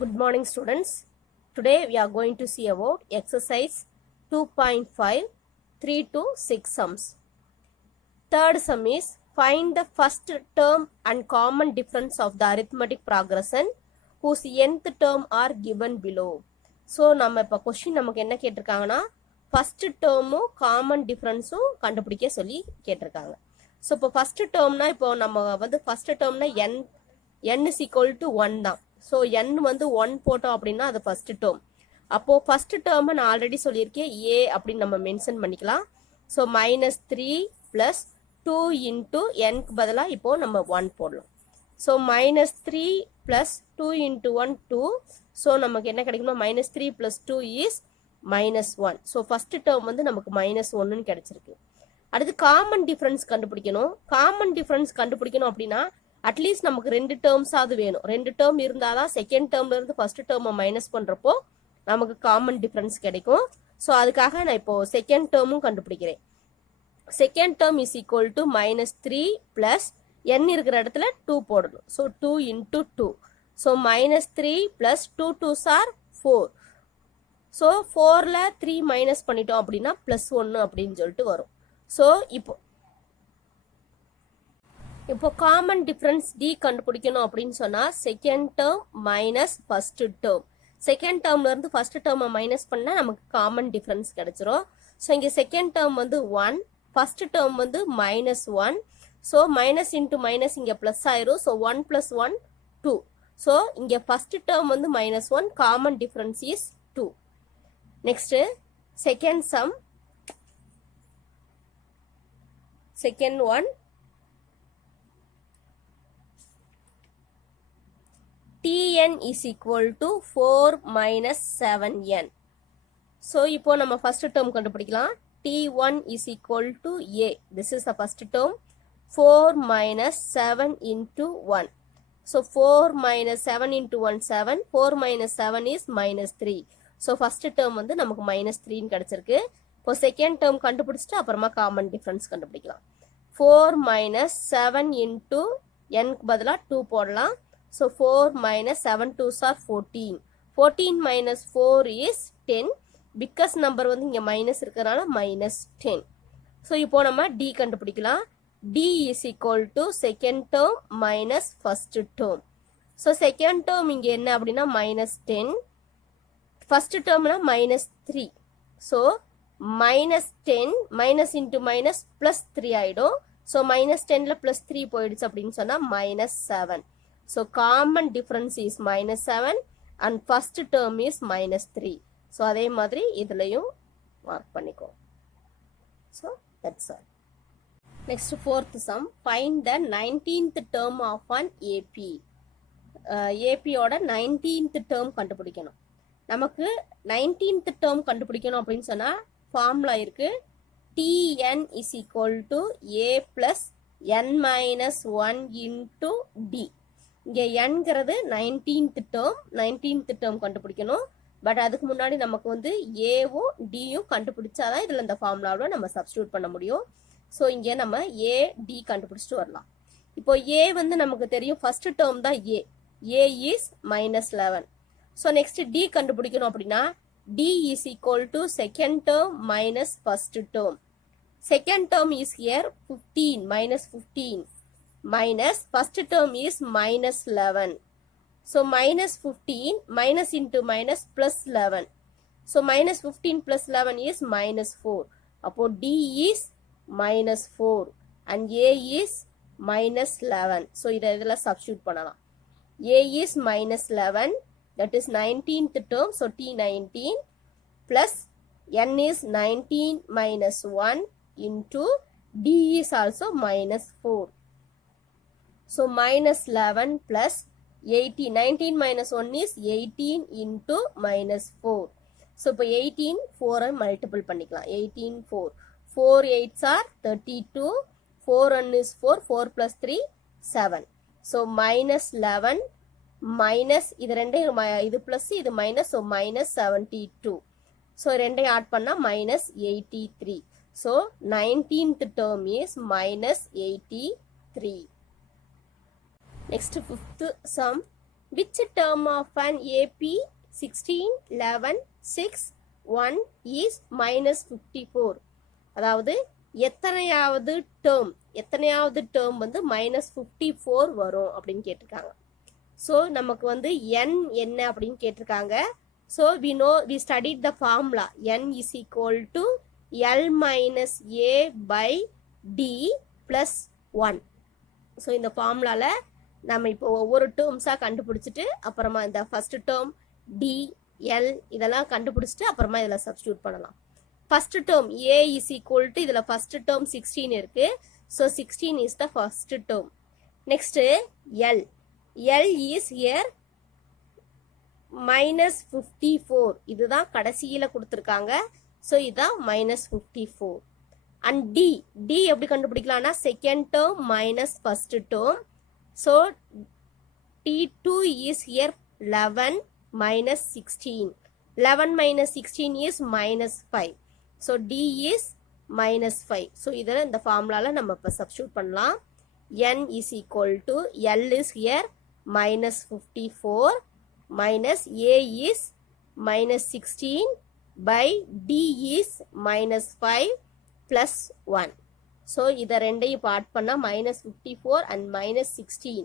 Good morning, students. Today we are going to see about exercise 2.5 3 to 6 sums. Third sum is find the first term and common difference of the arithmetic progression whose nth term are given below. So நம்ம இப்ப question நமக்கு என்ன கேட்டிருக்காங்கன்னா first termம் common differenceம் கண்டுபிடிக்க சொல்லி கேட்டிருக்காங்க. So இப்போ first termனா இப்போ நம்ம வந்து first termனா n is equal to 1 தான். ஸோ n வந்து 1 போட்டோம் அப்படின்னா அது ஃபர்ஸ்ட் டேர்ம். அப்போ ஃபர்ஸ்ட் டேர்மை நான் ஆல்ரெடி சொல்லியிருக்கேன் ஏ அப்படின்னு நம்ம மென்ஷன் பண்ணிக்கலாம். ஸோ -3 + 2 இன்ட்டு என்க்கு பதிலாக இப்போ நம்ம 1 போடலாம். So -3 + 2 into 1 2. ஸோ நமக்கு என்ன கிடைக்குமா -3 + 2 இஸ் -1. ஸோ ஃபர்ஸ்ட் டேர்ம் வந்து நமக்கு -1ன்னு கிடைச்சிருக்கு. அடுத்து காமன் டிஃபரன்ஸ் கண்டுபிடிக்கணும். காமன் டிஃபரன்ஸ் கண்டுபிடிக்கணும் அப்படின்னா அட்லீஸ்ட் நமக்கு 2 டேர்ம்ஸாவது வேணும். 2 டேர்ம் இருந்தாதான் செகண்ட் டேர்ம்ல இருந்து ஃபர்ஸ்ட் டேர்மை மைனஸ் பண்றப்போ நமக்கு காமன் டிஃபரன்ஸ் கிடைக்கும். ஸோ அதுக்காக நான் இப்போ செகண்ட் டேர்மும் கண்டுபிடிக்கிறேன். Second term is equal to -3 + n இருக்கிற இடத்துல 2 போடணும். So 2 into 2. So -3 + 2 2s are 4. So 4ல 3 மைனஸ் பண்ணிட்டோம் அப்படின்னா +1 அப்படின்னு சொல்லிட்டு வரும். ஸோ இப்போ காமன் டிஃபரன்ஸ் டி கண்டுபிடிக்கணும் அப்படின்னு சொன்னா second term minus first term. Second டேர்ம்ல இருந்து ஃபர்ஸ்ட் டேர்மை மைனஸ் பண்ணா நமக்கு காமன் டிஃபரன்ஸ் கிடைச்சிரும். ஸோ இங்க செகண்ட் டேர்ம் வந்து 1, ஃபர்ஸ்ட் டேர்ம் வந்து -1. ஸோ மைனஸ் இன்ட்டு மைனஸ் இங்க பிளஸ் ஆயிரும். ஸோ 1 + 1 2. ஸோ இங்க ஃபர்ஸ்ட் டேர்ம் வந்து -1, common difference is 2. Next second sum, second one Tn is equal to 4 minus 7n. So இப்போ நம்ம first term கண்டுபிடிக்கலாம். T1 is equal to A. This is the first term. 4 minus 7 into 1. So 4 minus 7 into 1 7. 4 minus 7 is -3. So first term வந்து நமக்கு -3 கிடைச்சிருக்கு. இப்போ second term கண்டுபிடிச்சிட்டு அப்புறமா common difference கண்டுபிடிக்கலாம். 4 minus 7 into n பதிலா 2 போடலாம். So 4 minus 7 2s are 14. 14 minus 4 is 10. Because number வந்து இங்க மைனஸ் இருக்கறனால -10. So இப்போ நம்ம D கண்டுபிடிக்கலாம். D is equal to second term minus first term. So second term இங்க என்ன அப்படின்னா -10. First termனா -3. So -10 minus into minus plus 3 ஆயிடும். So -10ல +3 போயிடுச்சு அப்படின்னு சொன்னா -7. So common difference is -7 and first term is -3. So அதே மாதிரி இதுலயும் மார்க் பண்ணிக்கோ. So that's all. Next fourth sum, find the 19th term of an AP. AP ஓட 19th term கண்டுபிடிக்கணும். நமக்கு 19th term கண்டுபிடிக்கணும் அப்படின்னு சொன்னா ஃபார்முலா இருக்கு. Tn is equal to A plus n minus 1 into D. இங்க nங்கிறது 19th term கண்டுபிடிக்கணும். But அதுக்கு முன்னாடி நமக்கு வந்து ஏவும் டியும் கண்டுபிடிச்சாதான் இதுல இந்த ஃபார்முலாவில் நம்ம சப்ஸ்டியூட் பண்ண முடியும். ஸோ இங்க நம்ம ஏ டி கண்டுபிடிச்சிட்டு வரலாம். இப்போ ஏ வந்து நமக்கு தெரியும் ஃபர்ஸ்ட் டேர்ம் தான் a. A is -11. So next d கண்டுபிடிக்கணும் அப்படின்னா d is equal to second term minus first term. Second term is here 15 -15. Minus first term is -11. So -15 minus into minus plus 11. So -15 plus 11 is -4. அப்போ D is -4 and A is -11. So இதெல்லாம் substitute பண்ணலாம். A is -11, that is 19th term. So T19 plus n is 19 minus 1 into D is also -4. So -11 plus 18. 19 minus 1 is 18 into -4. So இப்போ 18 4 multiple பண்ணிக்கலாம். 18 4. 4 8s are 32. 4 1 is 4. 4 plus 3 7. So -11 minus இது ரெண்டையும் இது plus இது minus. So -72. So ரெண்டையும் add பண்ணா -83. So 19th term is -83. Next fifth sum, which term of an AP 16, 11, 6, 1 is minus 54. அதாவது எத்தனையாவது டேர்ம் வந்து மைனஸ் 54 வரும் அப்படின்னு கேட்டிருக்காங்க. ஸோ நமக்கு வந்து n என்ன அப்படின்னு கேட்டிருக்காங்க. So we studied the formula n is equal to L minus A by D plus 1. So இந்த ஃபார்முலாவில் நம்ம இப்போ ஒவ்வொரு டேர்ம்ஸாக கண்டுபிடிச்சிட்டு அப்புறமா இந்த ஃபர்ஸ்ட் டேர்ம் டி எல் இதெல்லாம் கண்டுபிடிச்சிட்டு அப்புறமா இதில் சப்ஸ்டியூட் பண்ணலாம். First term A is equal to இதில் ஃபர்ஸ்ட் டேர்ம் 16 இருக்கு. So 16 is the first term. Next L is here minus 54. இதுதான் கடைசியில் கொடுத்துருக்காங்க. ஸோ இதுதான் மைனஸ் 54. அண்ட் டி எப்படி கண்டுபிடிக்கலாம்னா second term minus first term. So T2 is here 11 minus 16. 11 minus 16 is minus 5. So D is minus 5. So இதில் இந்த ஃபார்முலாவில் நம்ம இப்போ சப்ஸ்டியூட் பண்ணலாம். N is equal to L is here minus 54 minus A is minus 16 by D is minus 5 plus 1. So இதை ரெண்டையும் இப்போ add பண்ணால் மைனஸ் 54 அண்ட் மைனஸ் 16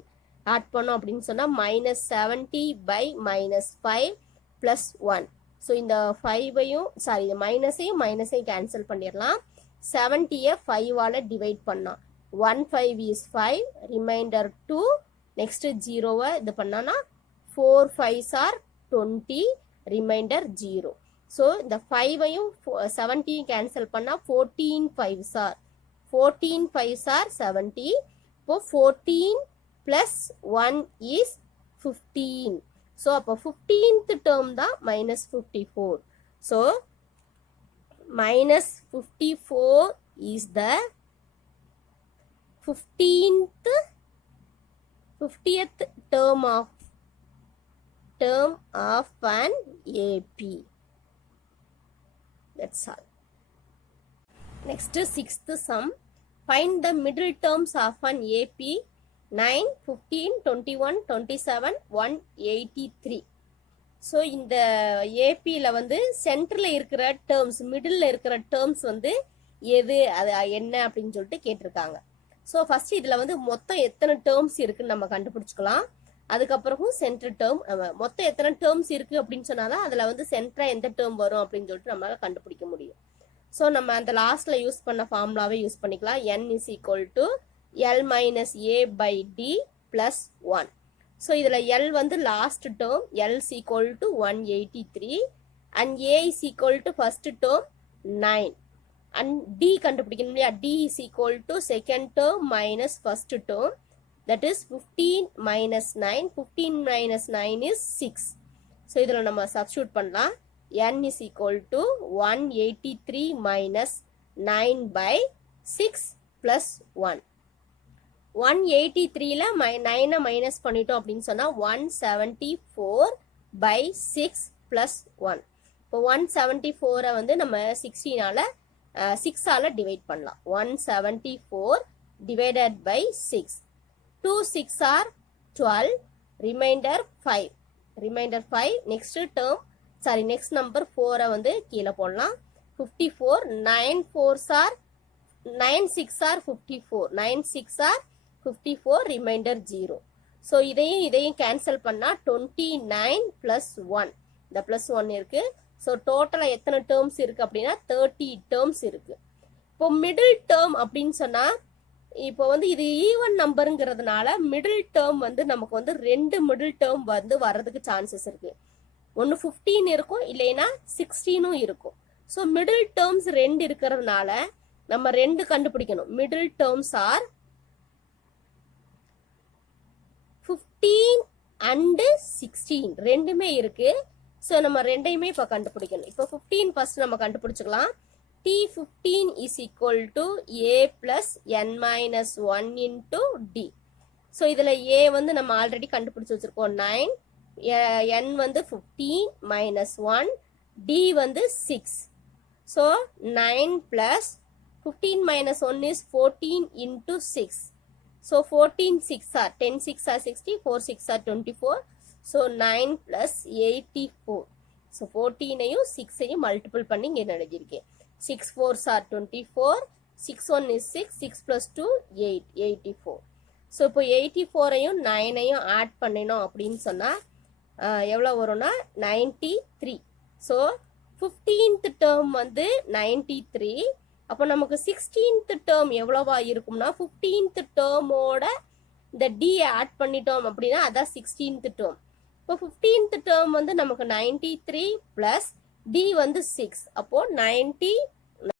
ஆட் பண்ணோம் அப்படின்னு சொன்னால் minus 70 by minus 5 plus 1. So இந்த 5ஐயும் சாரி இந்த மைனஸையும் கேன்சல் பண்ணிடலாம். 70யை 5ஆல் டிவைட் பண்ணோம். 1 5 is 5, ரிமைண்டர் 2. நெக்ஸ்ட் 0வை இது பண்ணோன்னா 4 5s are 20, ரிமைண்டர் 0. ஸோ இந்த 5ஐயும் 70யும் கேன்சல் பண்ணால் 14 5s are 70. இப்போ 14 plus 1 is 15. So அப்போ 15th term தான் minus 54. So minus 54 is the 50th term of an AP. That's all. Next, sixth sum. Find the middle terms of an AP 9, 15, 21, 27, 183. So இந்த ஏபியில் வந்து சென்டரில் இருக்கிற terms middle இருக்கிற terms வந்து எது அது என்ன அப்படின்னு சொல்லிட்டு கேட்டிருக்காங்க. ஸோ ஃபர்ஸ்ட் இதில் வந்து மொத்தம் எத்தனை டேர்ம்ஸ் இருக்குன்னு நம்ம கண்டுபிடிச்சிக்கலாம். அதுக்கப்புறமும் சென்டர் டேர்ம் மொத்தம் எத்தனை டேர்ம்ஸ் இருக்கு அப்படின்னு சொன்னாதான் அதில் வந்து சென்டரா எந்த டேர்ம் வரும் அப்படின்னு சொல்லிட்டு நம்மளால கண்டுபிடிக்க முடியும். ஸோ நம்ம அந்த லாஸ்ட்ல யூஸ் பண்ண ஃபார்முலாவே யூஸ் பண்ணிக்கலாம். n is equal to L minus A by D plus 1. So இதில் L வந்து last term L is equal to 183 and A is equal to first term 9 and D கண்டுபிடிக்கணும் இல்லையா. D is equal to second term minus first term, that is 15 minus 9. 15 minus 9 is 6. So இதில் நம்ம substitute பண்ணலாம். n is equal to 183 minus 9 by 6 plus 1. 183ல 9 minus பண்ணிட்டோம் அப்படின்னு சொன்னா 174 by 6 plus 1. இப்போ 174 வந்து நம்ம 6ஆல டிவைட் பண்ணலாம். 174 divided by 6. 2 6 are 12, remainder 5. Remainder 5. Next term next number 4 வந்து கீழே போடலாம். 54 9 4s are 9 6 are 54. 9 6 are 54, remainder 0. So இதையும் கேன்சல் பண்ணா 29 plus 1. இந்த plus 1 இருக்கு. ஸோ டோட்டலா எத்தனை டேர்ம்ஸ் இருக்கு அப்படின்னா 30 டேர்ம்ஸ் இருக்கு. இப்போ மிடில் டேர்ம் அப்படின்னு சொன்னா இப்போ வந்து இது ஈவன் நம்பருங்கிறதுனால மிடில் டேர்ம் வந்து நமக்கு வந்து 2 மிடில் டேர்ம் வந்து வர்றதுக்கு சான்சஸ் இருக்கு. ஒன்று 15 இருக்கும், இல்லைன்னா 16 இருக்கும். ஸோ மிடில் டேர்ம்ஸ் 2 இருக்கிறதுனால நம்ம 2 கண்டுபிடிக்கணும். மிடில் டேர்ம்ஸ் ஆர் 15 and 16 ரெண்டுமே இருக்கு. ஸோ நம்ம ரெண்டையுமே இப்போ கண்டுபிடிக்கணும். இப்போ 15 ஃபர்ஸ்ட் நம்ம கண்டுபிடிச்சிக்கலாம். T15 is equal to A plus n minus 1 into D. So இதில் A வந்து நம்ம ஆல்ரெடி கண்டுபிடிச்சு வச்சிருக்கோம் 9, n வந்து 15 minus 1, D வந்து 6. So 9 plus 15 minus 1 is 14 into 6. So 14 6 are 10 6 are 60, 4 6 are 24. So 9 + 84. So 14ஐயும் 6ஐயும் multiple பண்ணி இங்கே எழுதியிருக்கேன். 6 4s are 24, 6 1 is 6, 6 + 2 8, 84. ஸோ இப்போ 84ஐயும் 9ஐயும் ஆட் பண்ணினோம் அப்படின்னு சொன்னால் எவ்வளோ வரும்னா 93. ஸோ 15th டேர்ம் வந்து 93. அப்போ நமக்கு 16th டேர்ம் எவ்வளவா இருக்கும்னா 15th டேர்மோட இந்த டி ஆட் பண்ணிட்டோம் அப்படின்னா அதான் 16th டேர்ம். இப்போ 15th டேர்ம் வந்து நமக்கு 93 + டி வந்து 6. அப்போ 94